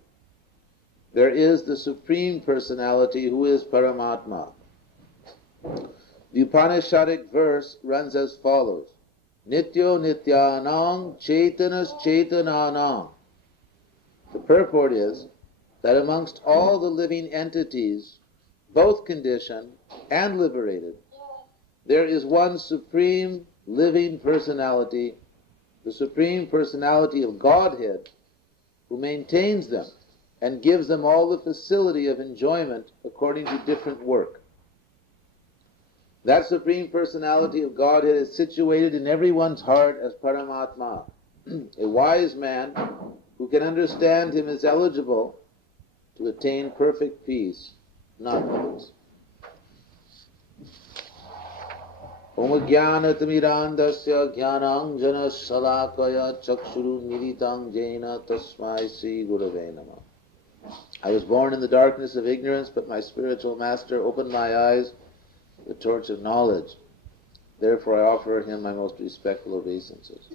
there is the Supreme Personality who is Paramatma. The Upanishadic verse runs as follows. Nityo Nityanang Chaitanas Chaitananang. The purport is that amongst all the living entities, both conditioned and liberated, there is one supreme living personality, the Supreme Personality of Godhead, who maintains them and gives them all the facility of enjoyment according to different work. That Supreme Personality of Godhead is situated in everyone's heart as Paramatma. A wise man who can understand him is eligible to attain perfect peace, not others. Om Jnanatamidandasya Jnananjana Salakaya Chakshuru Militang Jena Tasmai Sri Gurave Namah. I was born in the darkness of ignorance, but my spiritual master opened my eyes with the torch of knowledge. Therefore I offer him my most respectful obeisances.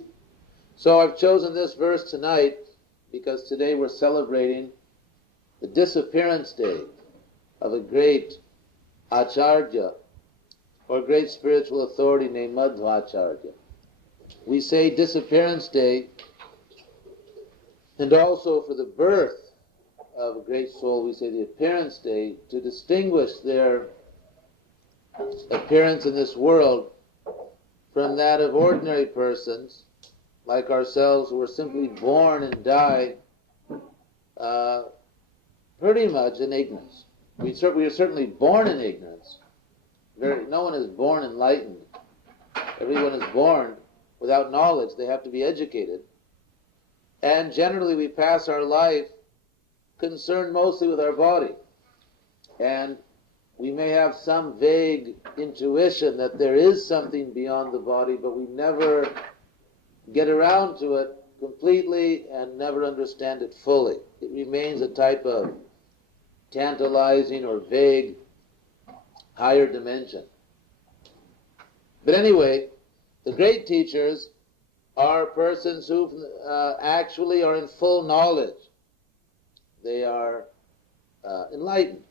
So I've chosen this verse tonight because today we're celebrating the disappearance day of a great Acharya, or great spiritual authority named Madhvacarya. We say disappearance day, and also for the birth of a great soul, we say the appearance day, to distinguish their appearance in this world from that of ordinary persons like ourselves who are simply born and die pretty much in ignorance. We are certainly born in ignorance. No one is born enlightened. Everyone is born without knowledge. They have to be educated. And generally we pass our life concerned mostly with our body. And we may have some vague intuition that there is something beyond the body, but we never get around to it completely and never understand it fully. It remains a type of tantalizing or vague higher dimension. But anyway, the great teachers are persons who actually are in full knowledge. They are enlightened.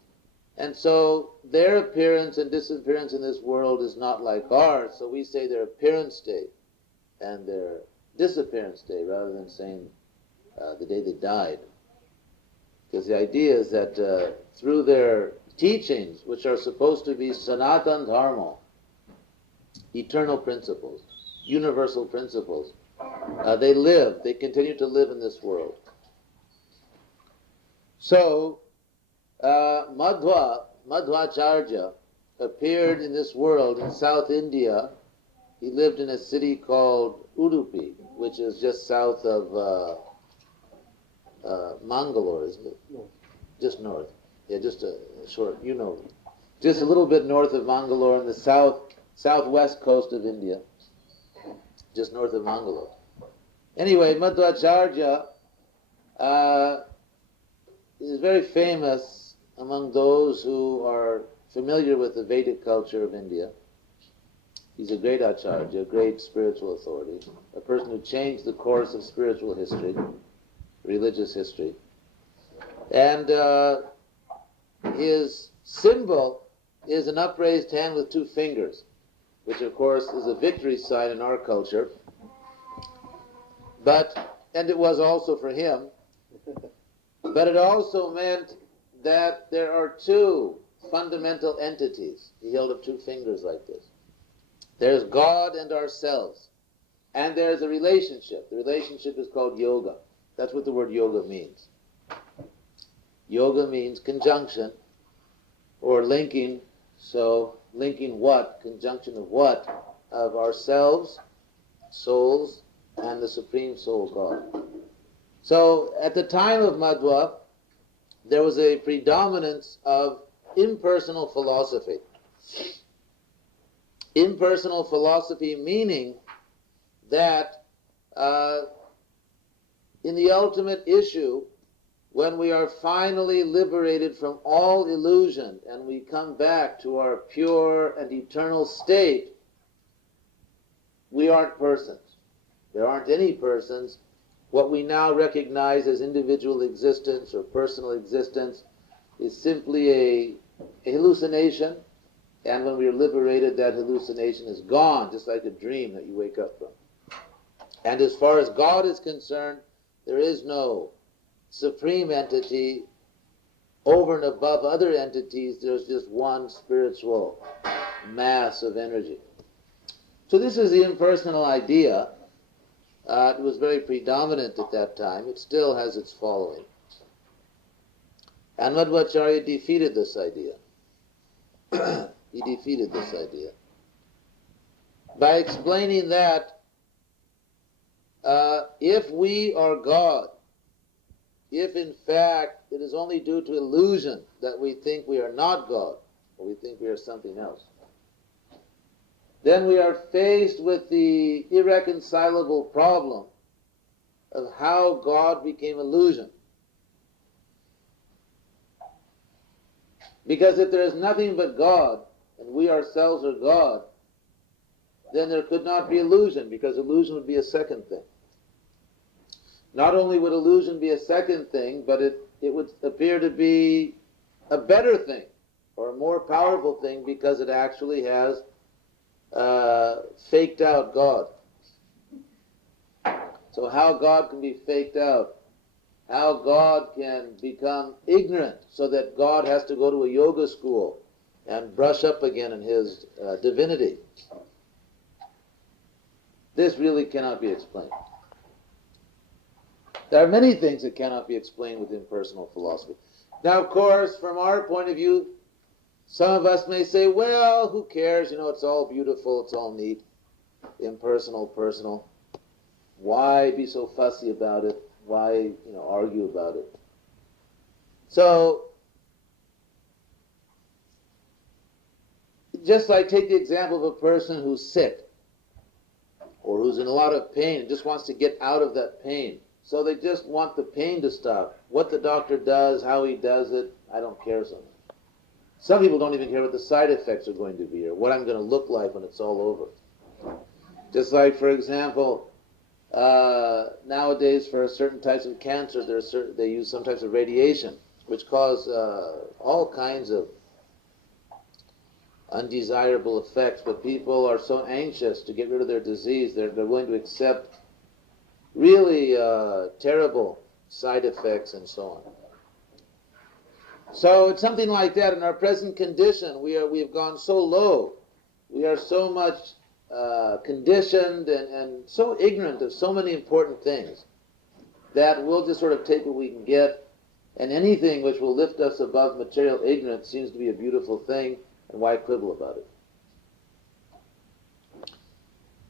And so their appearance and disappearance in this world is not like ours. So we say their appearance day and their disappearance day rather than saying the day they died. Because the idea is that through their teachings, which are supposed to be Sanatan Dharma, eternal principles, universal principles, they continue to live in this world. So, Madhvacharya appeared in this world in South India. He lived in a city called Udupi, which is just south of Mangalore, isn't it? No. Just north. Yeah, just a short, just a little bit north of Mangalore on the southwest coast of India, just north of Mangalore. Anyway, Madhvacharya is very famous among those who are familiar with the Vedic culture of India. He's a great Acharya, a great spiritual authority, a person who changed the course of spiritual history, religious history. And his symbol is an upraised hand with two fingers, which of course is a victory sign in our culture. And it was also for him, but it also meant that there are two fundamental entities. He held up two fingers like this. There's God and ourselves, and there's a relationship. The relationship is called yoga. That's what the word yoga means. Yoga means conjunction, or linking. So linking what? Conjunction of what? Of ourselves, souls, and the Supreme Soul God. So at the time of Madhva, there was a predominance of impersonal philosophy. Impersonal philosophy meaning that in the ultimate issue, when we are finally liberated from all illusion and we come back to our pure and eternal state, we aren't persons. There aren't any persons. What we now recognize as individual existence or personal existence is simply a hallucination, and when we are liberated, that hallucination is gone, just like a dream that you wake up from. And as far as God is concerned, there is no supreme entity over and above other entities. There's just one spiritual mass of energy. So this is the impersonal idea. It was very predominant at that time. It still has its following. And Madhvacarya defeated this idea. He defeated this idea by explaining that if we are God, if in fact it is only due to illusion that we think we are not God, or we think we are something else, then we are faced with the irreconcilable problem of how God became illusion. Because if there is nothing but God, and we ourselves are God, then there could not be illusion, because illusion would be a second thing. Not only would illusion be a second thing, but it would appear to be a better thing, or a more powerful thing, because it actually has faked out God. So how God can be faked out, how God can become ignorant so that God has to go to a yoga school and brush up again in his divinity, this really cannot be explained. There are many things that cannot be explained with impersonal philosophy. Now, of course, from our point of view, some of us may say, well, who cares? It's all beautiful, it's all neat, impersonal, personal. Why be so fussy about it? Why, argue about it? So, just like take the example of a person who's sick, or who's in a lot of pain and just wants to get out of that pain. So they just want the pain to stop. What the doctor does, how he does it, I don't care so much. Some people don't even care what the side effects are going to be or what I'm going to look like when it's all over. Just like, for example, nowadays for certain types of cancer, they use some types of radiation, which cause all kinds of undesirable effects, but people are so anxious to get rid of their disease, they're willing to accept really terrible side effects and so on. So it's something like that. In our present condition, we have gone so low, we are so much conditioned and so ignorant of so many important things that we'll just sort of take what we can get, and anything which will lift us above material ignorance seems to be a beautiful thing, and why quibble about it?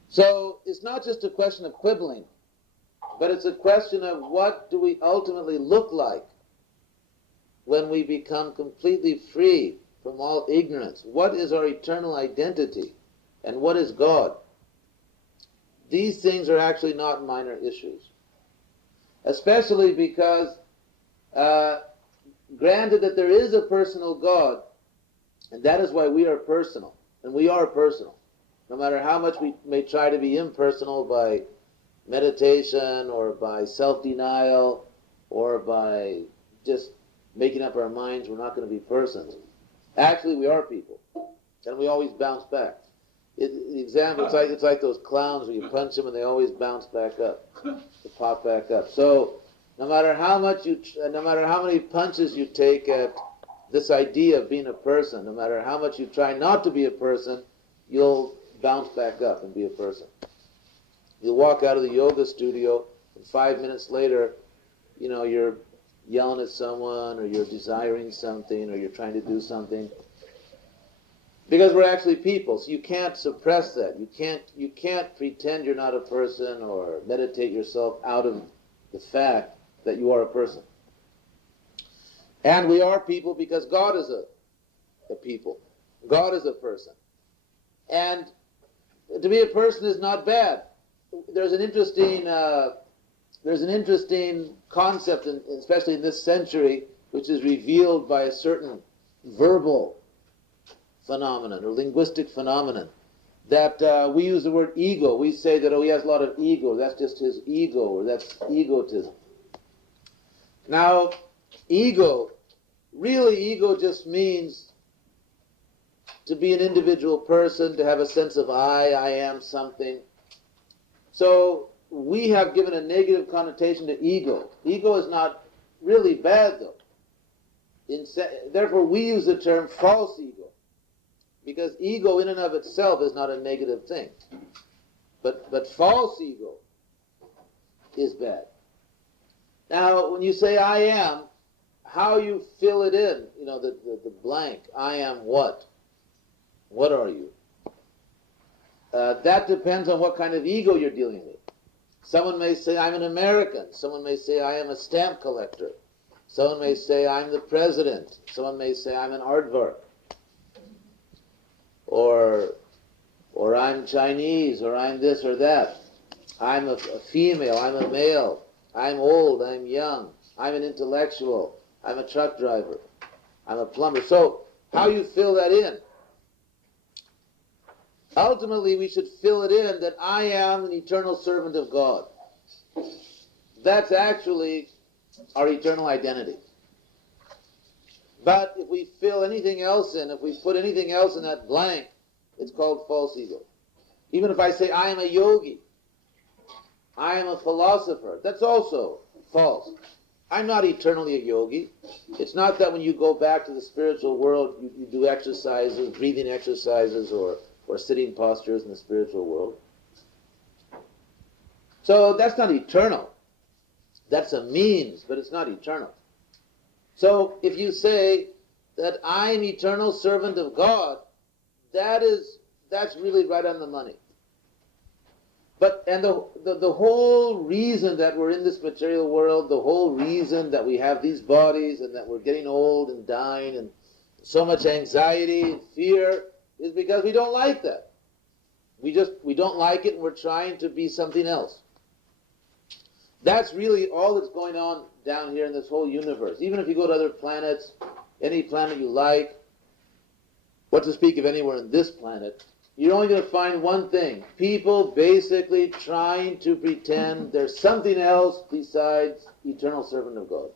So it's not just a question of quibbling, but it's a question of what do we ultimately look like when we become completely free from all ignorance. What is our eternal identity? And what is God? These things are actually not minor issues. Especially because, granted that there is a personal God, and that is why we are personal, and we are personal. No matter how much we may try to be impersonal by meditation or by self-denial or by just making up our minds we're not going to be persons. Actually, we are people, and we always bounce back. The example, it's like those clowns where you punch them and they always bounce back up, they pop back up. So no matter how many punches you take at this idea of being a person, no matter how much you try not to be a person, you'll bounce back up and be a person. You'll walk out of the yoga studio, and 5 minutes later, you're yelling at someone, or you're desiring something, or you're trying to do something. Because we're actually people, so you can't suppress that. You can't pretend you're not a person or meditate yourself out of the fact that you are a person. And we are people because God is a people. God is a person. And to be a person is not bad. There's an interesting concept, especially in this century, which is revealed by a certain verbal phenomenon or linguistic phenomenon, that we use the word ego. We say that, he has a lot of ego. That's just his ego, or that's egotism. Now, ego just means to be an individual person, to have a sense of I am something. So we have given a negative connotation to ego. Ego is not really bad, though. Therefore, we use the term false ego, because ego in and of itself is not a negative thing. But false ego is bad. Now, when you say I how you fill it in, the blank, I am what? What are you? That depends on what kind of ego you're dealing with. Someone may say, I'm an American. Someone may say, I am a stamp collector. Someone may say, I'm the president. Someone may say, I'm an aardvark. Or I'm Chinese, or I'm this or that. I'm a female, I'm a male. I'm old, I'm young. I'm an intellectual. I'm a truck driver. I'm a plumber. So, how you fill that in? Ultimately, we should fill it in that I am an eternal servant of God. That's actually our eternal identity. But if we fill anything else in, if we put anything else in that blank, it's called false ego. Even if I say I am a yogi, I am a philosopher, that's also false. I'm not eternally a yogi. It's not that when you go back to the spiritual world, you do exercises, breathing exercises, or sitting postures in the spiritual world. So that's not eternal. That's a means, but it's not eternal. So if you say that I'm eternal servant of God, that's really right on the money. But the whole reason that we're in this material world, the whole reason that we have these bodies and that we're getting old and dying and so much anxiety and fear is because we don't like that. We don't like it, and we're trying to be something else. That's really all that's going on down here in this whole universe. Even if you go to other planets, any planet you like, what to speak of anywhere on this planet, you're only going to find one thing. People basically trying to pretend there's something else besides eternal servant of God.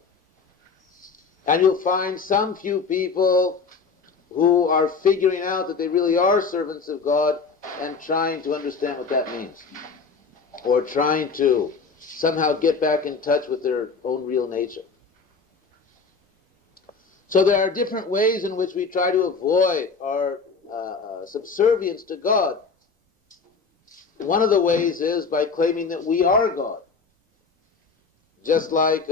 And you'll find some few people who are figuring out that they really are servants of God and trying to understand what that means. Or trying to somehow get back in touch with their own real nature. So there are different ways in which we try to avoid our subservience to God. One of the ways is by claiming that we are God. Just like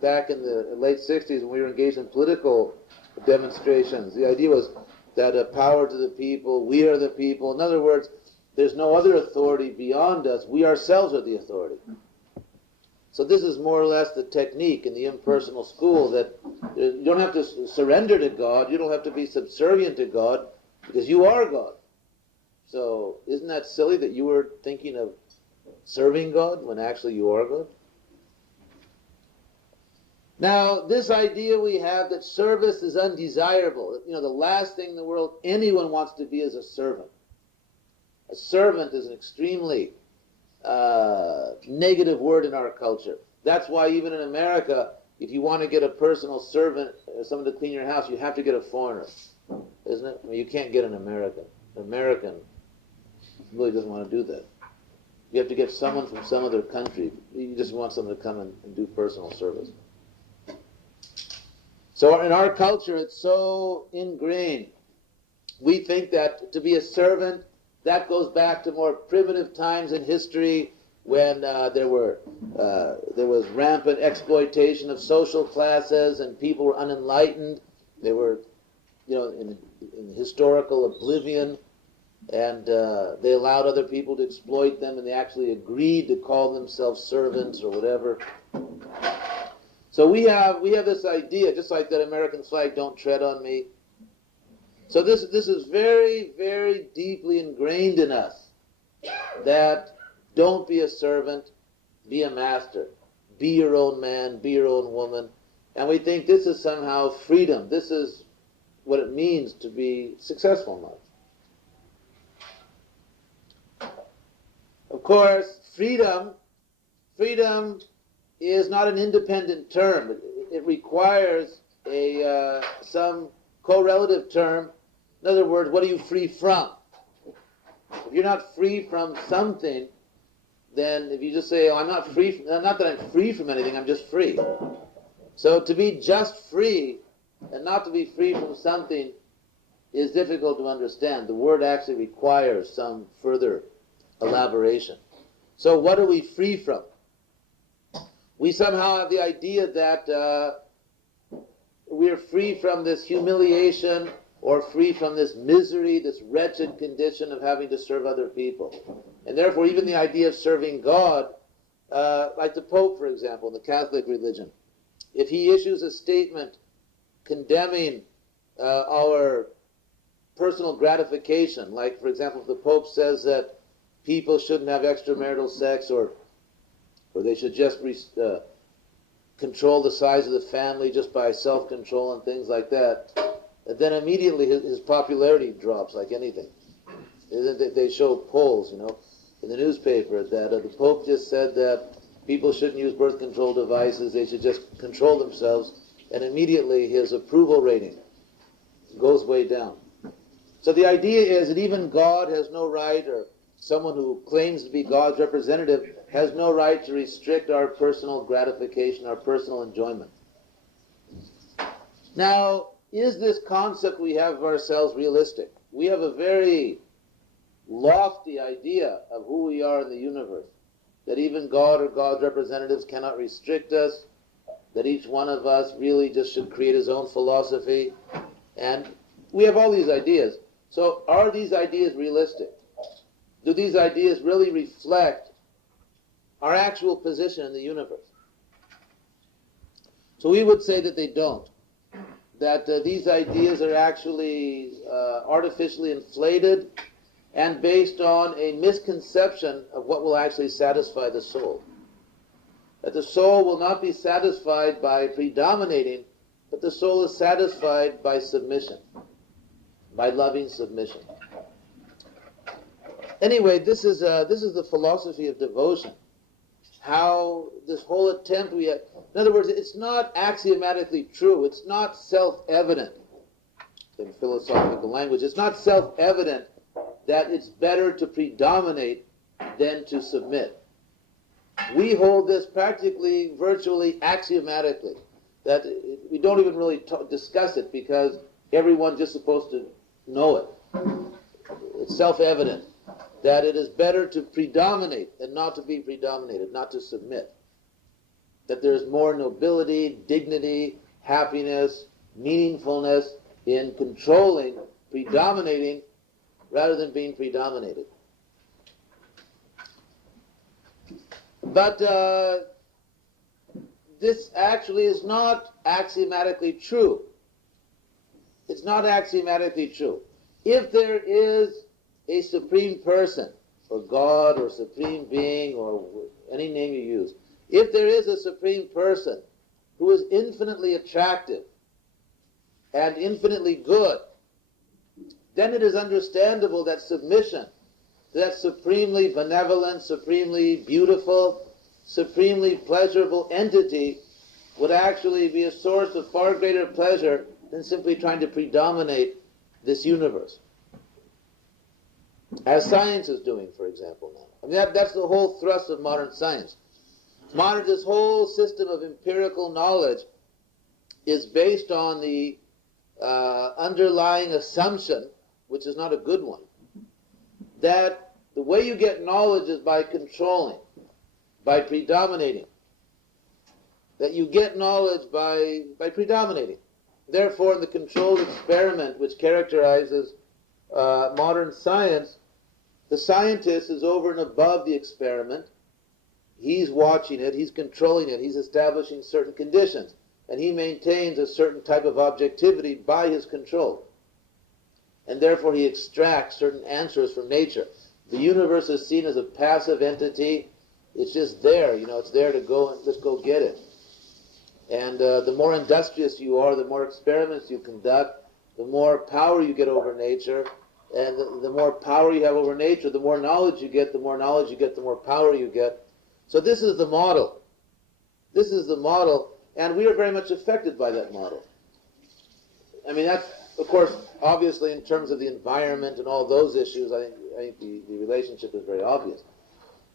back in the late 60s when we were engaged in political demonstrations, the idea was that power to the people, we are the people. In other words, there's no other authority beyond us. We ourselves are the authority. So this is more or less the technique in the impersonal school, that you don't have to surrender to God, you don't have to be subservient to God, because you are God. So isn't that silly that you were thinking of serving God when actually you are God? Now, this idea we have that service is undesirable. The last thing in the world anyone wants to be is a servant. A servant is an extremely negative word in our culture. That's why even in America, if you want to get a personal servant, someone to clean your house, you have to get a foreigner, isn't it? I mean, you can't get an American. An American really doesn't want to do that. You have to get someone from some other country. You just want someone to come and do personal service. So in our culture, it's so ingrained. We think that to be a servant, that goes back to more primitive times in history when there was rampant exploitation of social classes and people were unenlightened. They were, in historical oblivion, and they allowed other people to exploit them, and they actually agreed to call themselves servants or whatever. So we have this idea, just like that American flag, "Don't tread on me." So this is very, very deeply ingrained in us, that don't be a servant, be a master. Be your own man, be your own woman. And we think this is somehow freedom. This is what it means to be successful in life. Of course, freedom is not an independent term. It requires some correlative term. In other words, what are you free from? If you're not free from something, then if you just say, "Oh, I'm not free," not that I'm free from anything, I'm just free. So to be just free and not to be free from something is difficult to understand. The word actually requires some further elaboration. So what are we free from? We somehow have the idea that we're free from this humiliation or free from this misery, this wretched condition of having to serve other people. And therefore, even the idea of serving God, like the Pope, for example, in the Catholic religion, if he issues a statement condemning our personal gratification, like, for example, if the Pope says that people shouldn't have extramarital sex, or they should just control the size of the family just by self-control and things like that, then immediately his popularity drops like anything. They show polls, in the newspaper that the Pope just said that people shouldn't use birth control devices, they should just control themselves, and immediately his approval rating goes way down. So the idea is that even God has no right, or someone who claims to be God's representative has no right to restrict our personal gratification, our personal enjoyment. Now, is this concept we have of ourselves realistic? We have a very lofty idea of who we are in the universe, that even God or God's representatives cannot restrict us, that each one of us really just should create his own philosophy, and we have all these ideas. So are these ideas realistic? Do these ideas really reflect our actual position in the universe? So we would say that they don't. That these ideas are actually artificially inflated and based on a misconception of what will actually satisfy the soul. That the soul will not be satisfied by predominating, but the soul is satisfied by submission, by loving submission. Anyway, this is the philosophy of devotion. How this whole attempt we have, in other words, it's not axiomatically true. It's not self-evident in philosophical language. It's not self-evident that it's better to predominate than to submit. We hold this practically, virtually axiomatically, that we don't even really discuss it because everyone's just supposed to know it. It's self-evident that it is better to predominate than not to be predominated, not to submit. That there's more nobility, dignity, happiness, meaningfulness in controlling, predominating, rather than being predominated. But this actually is not axiomatically true. It's not axiomatically true. If there is a supreme person, or God, or supreme being, or any name you use, if there is a supreme person who is infinitely attractive and infinitely good, then it is understandable that submission to that supremely benevolent, supremely beautiful, supremely pleasurable entity would actually be a source of far greater pleasure than simply trying to predominate this universe. As science is doing, for example, now. I mean, that's the whole thrust of modern science. This whole system of empirical knowledge is based on the underlying assumption, which is not a good one, that the way you get knowledge is by controlling, by predominating. That you get knowledge by predominating. Therefore, in the controlled experiment which characterizes modern science, the scientist is over and above the experiment. He's watching it, he's controlling it, he's establishing certain conditions, and he maintains a certain type of objectivity by his control. And therefore he extracts certain answers from nature. The universe is seen as a passive entity. It's just there, it's there to go and just go get it. And the more industrious you are, the more experiments you conduct, the more power you get over nature. And the more power you have over nature, the more knowledge you get, the more knowledge you get, the more power you get. So this is the model. This is the model, and we are very much affected by that model. I mean, that's, of course, obviously in terms of the environment and all those issues, I think the relationship is very obvious.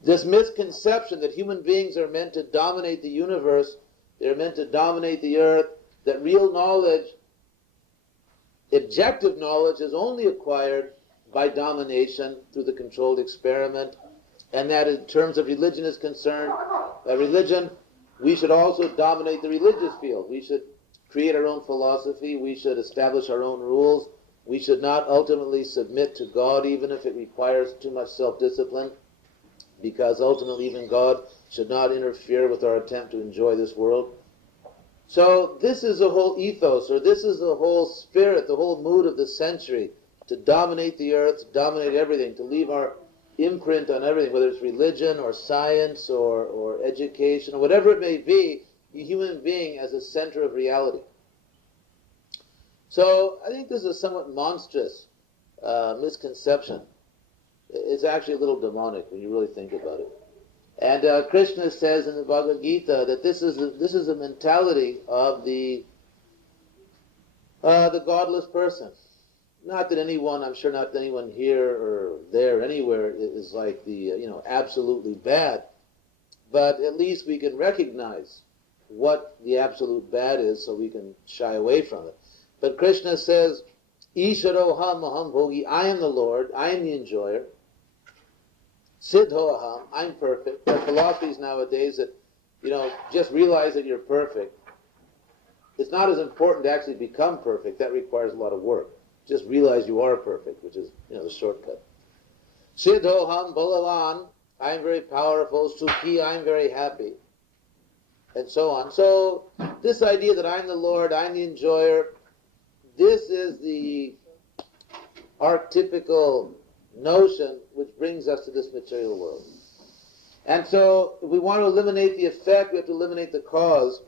This misconception that human beings are meant to dominate the universe, they're meant to dominate the earth, that real knowledge, objective knowledge, is only acquired by domination through the controlled experiment, and that in terms of religion is concerned, religion We should also dominate the religious field. We should create our own philosophy. We should establish our own rules. We should not ultimately submit to God, even if it requires too much self-discipline, because ultimately even God should not interfere with our attempt to enjoy this world. So this is the whole ethos, or this is the whole spirit, the whole mood of the century, to dominate the earth, to dominate everything, to leave our imprint on everything, whether it's religion or science or education or whatever it may be, the human being as a center of reality. So I think this is a somewhat monstrous misconception. It's actually a little demonic when you really think about it. And Krishna says in the Bhagavad Gita that this is a mentality of the godless person. Not that anyone, I'm sure not that anyone here or there, anywhere, is like the, absolutely bad. But at least we can recognize what the absolute bad is so we can shy away from it. But Krishna says, Isharoham aham bhogi, I am the Lord, I am the enjoyer. Siddho aham, I'm perfect. There are philosophies nowadays that, just realize that you're perfect. It's not as important to actually become perfect. That requires a lot of work. Just realize you are perfect, which is, the shortcut. Siddhoham balavan, I am very powerful. Sukhi, I am very happy. And so on. So this idea that I'm the Lord, I'm the enjoyer, this is the archetypical notion which brings us to this material world. And so if we want to eliminate the effect, we have to eliminate the cause.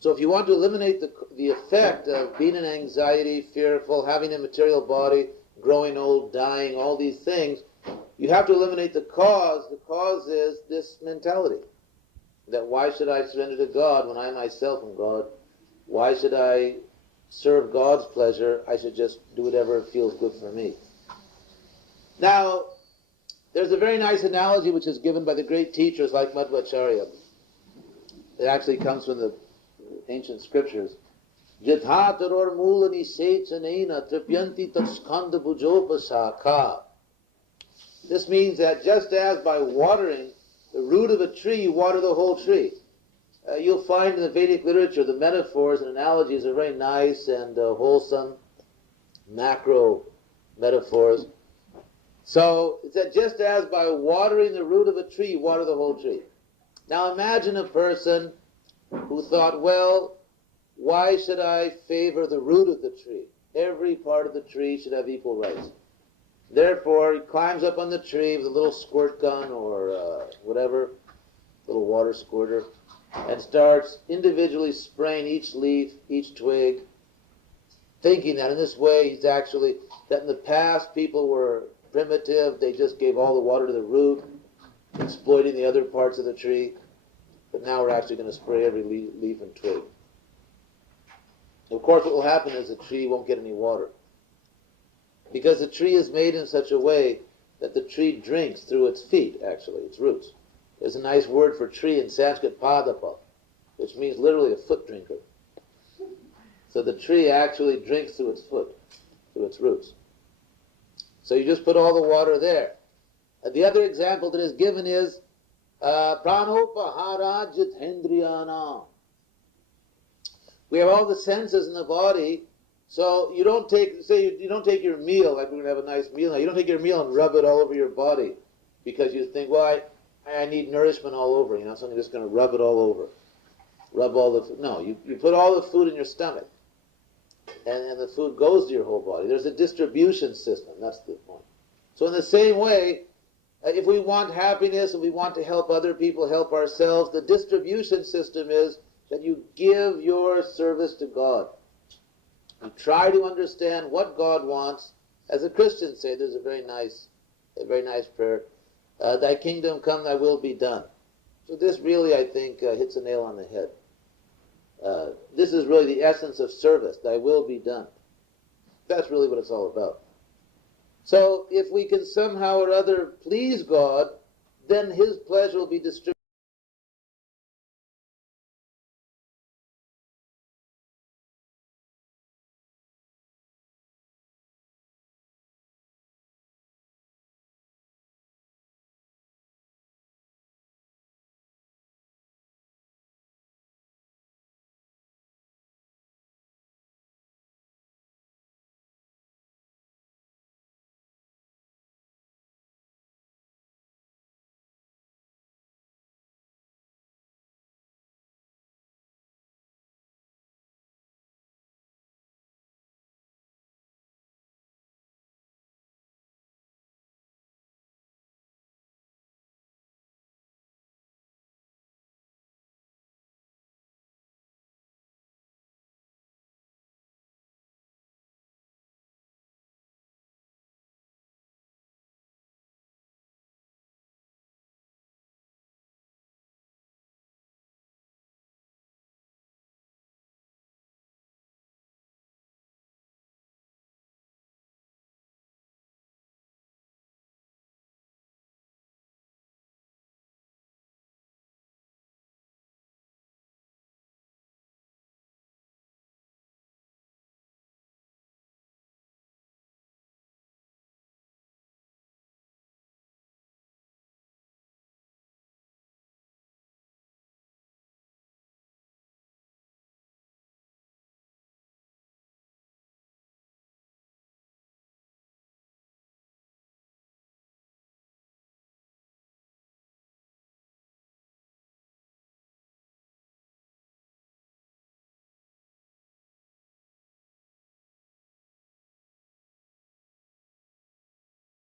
So if you want to eliminate the effect of being in anxiety, fearful, having a material body, growing old, dying, all these things, you have to eliminate the cause. The cause is this mentality. That why should I surrender to God when I myself am God? Why should I serve God's pleasure? I should just do whatever feels good for me. Now, there's a very nice analogy which is given by the great teachers like Madhvacarya. It actually comes from the ancient scriptures. Jathataror mulani sechanena tripyanti tatskanda bujopasakha. This means that just as by watering the root of a tree, you water the whole tree. You'll find in the Vedic literature the metaphors and analogies are very nice and wholesome, macro metaphors. So it's that just as by watering the root of a tree, you water the whole tree. Now imagine a person who thought, well, why should I favor the root of the tree? Every part of the tree should have equal rights. Therefore, he climbs up on the tree with a little squirt gun or whatever, little water squirter, and starts individually spraying each leaf, each twig, thinking that in this way he's actually, that in the past people were primitive, they just gave all the water to the root, exploiting the other parts of the tree, but now we're actually going to spray every leaf and twig. Of course, what will happen is the tree won't get any water, because the tree is made in such a way that the tree drinks through its feet, actually, its roots. There's a nice word for tree in Sanskrit, padapa, which means literally a foot drinker. So the tree actually drinks through its foot, through its roots. So you just put all the water there. The other example that is given is pranopahara jithendriyana. We have all the senses in the body, so you don't take, you don't take your meal, like we're going to have a nice meal now, you don't take your meal and rub it all over your body because you think, well, I need nourishment all over, so I'm just going to rub it all over. Rub all the food. No, you put all the food in your stomach, and the food goes to your whole body. There's a distribution system, that's the point. So in the same way, if we want happiness and we want to help other people, help ourselves, the distribution system is that you give your service to God. You try to understand what God wants. As the Christians say, there's a very nice prayer. Thy kingdom come, thy will be done. So this really, I think, hits a nail on the head. This is really the essence of service. Thy will be done. That's really what it's all about. So if we can somehow or other please God, then His pleasure will be distributed.